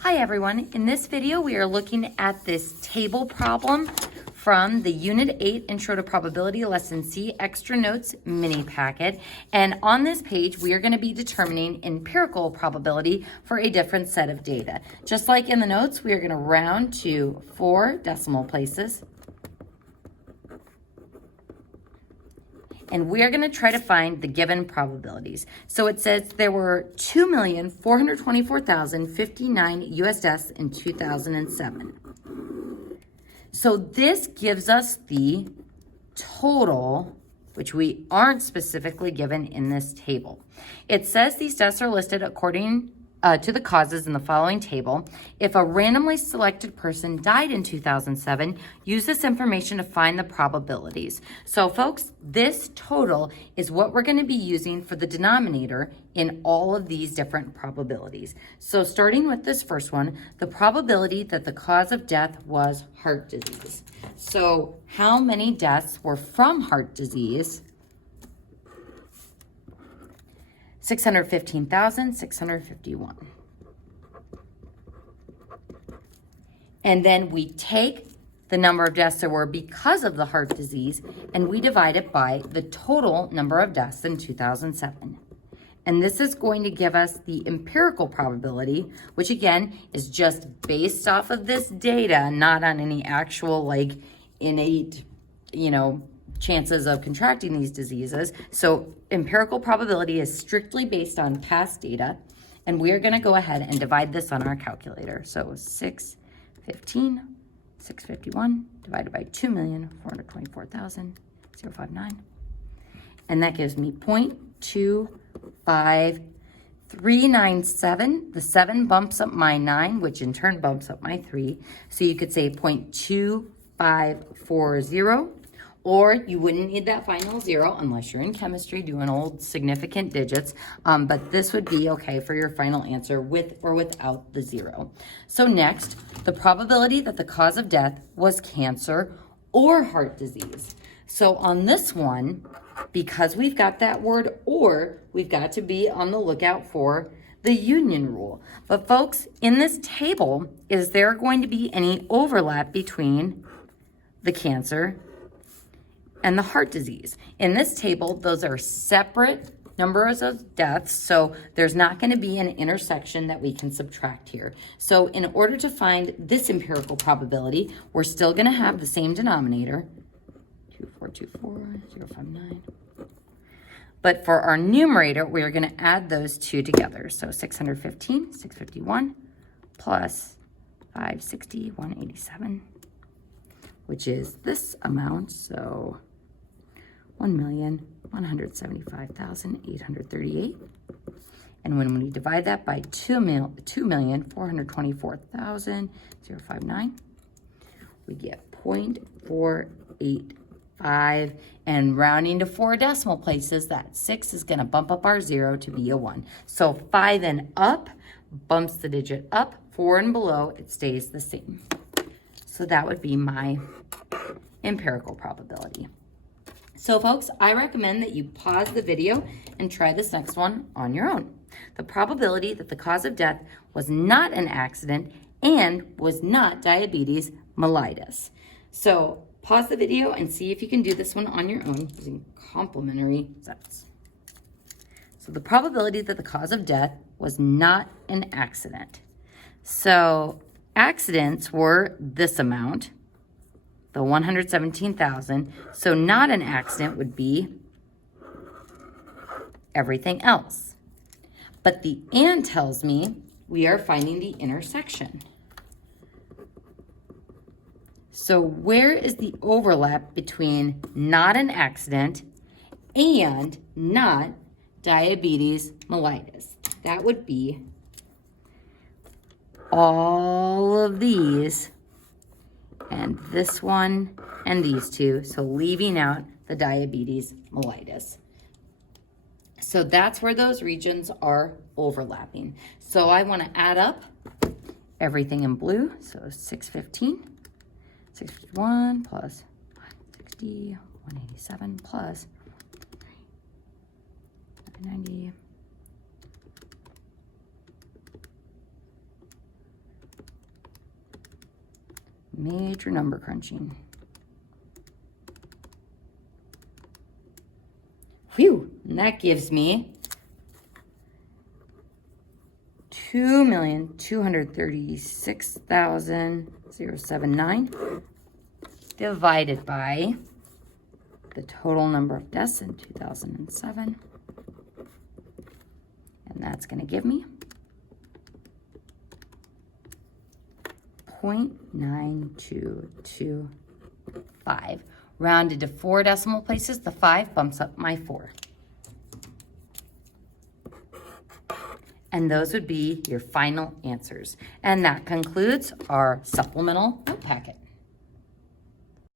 Hi everyone, in this video we are looking at this table problem from the Unit 8 Intro to Probability Lesson C Extra Notes mini packet. And on this page we are going to be determining empirical probability for a different set of data. Just like in the notes, we are going to round to 4 decimal places. And we are going to try to find the given probabilities. So it says there were 2,424,059 US deaths in 2007. So this gives us the total, which we aren't specifically given in this table. It says these deaths are listed according to the causes in the following table. If a randomly selected person died in 2007, use this information to find the probabilities. So folks, this total is what we're going to be using for the denominator in all of these different probabilities. So starting with this first one, the probability that the cause of death was heart disease. So how many deaths were from heart disease? 615,651. And then we take the number of deaths there were because of the heart disease and we divide it by the total number of deaths in 2007. And this is going to give us the empirical probability, which again is just based off of this data, not on any actual like innate, chances of contracting these diseases. So empirical probability is strictly based on past data, and we're going to go ahead and divide this on our calculator. So 651 divided by 2,424,059, and that gives me 0.25397. The 7 bumps up my 9, which in turn bumps up my 3. So you could say 0.2540. Or you wouldn't need that final 0 unless you're in chemistry doing old significant digits. But this would be okay for your final answer with or without the 0. So next, the probability that the cause of death was cancer or heart disease. So on this one, because we've got that word or, we've got to be on the lookout for the union rule. But folks, in this table, is there going to be any overlap between the cancer and the heart disease? In this table, those are separate numbers of deaths, so there's not going to be an intersection that we can subtract here. So in order to find this empirical probability, we're still going to have the same denominator, 2424059. But for our numerator, we are going to add those two together. So 615, 651 plus 560, 187, which is this amount. So 1,175,838. And when we divide that by 2,424,059, we get 0.485. And rounding to 4 decimal places, that 6 is going to bump up our 0 to be a 1. So 5 and up bumps the digit up. 4 and below, it stays the same. So that would be my empirical probability. So folks, I recommend that you pause the video and try this next one on your own. The probability that the cause of death was not an accident and was not diabetes mellitus. So pause the video and see if you can do this one on your own using complementary sets. So the probability that the cause of death was not an accident. So accidents were this amount, the 117,000. So not an accident would be everything else. But the and tells me we are finding the intersection. So where is the overlap between not an accident and not diabetes mellitus? That would be all of these and this one and these two. So leaving out the diabetes mellitus. So that's where those regions are overlapping. So I want to add up everything in blue. So 615, 651 plus 160, 187 plus 90, Major number crunching. Phew, and that gives me 2,236,079 divided by the total number of deaths in 2007. And that's going to give me 0.9225. Rounded to 4 decimal places, the 5 bumps up my 4. And those would be your final answers. And that concludes our supplemental note packet.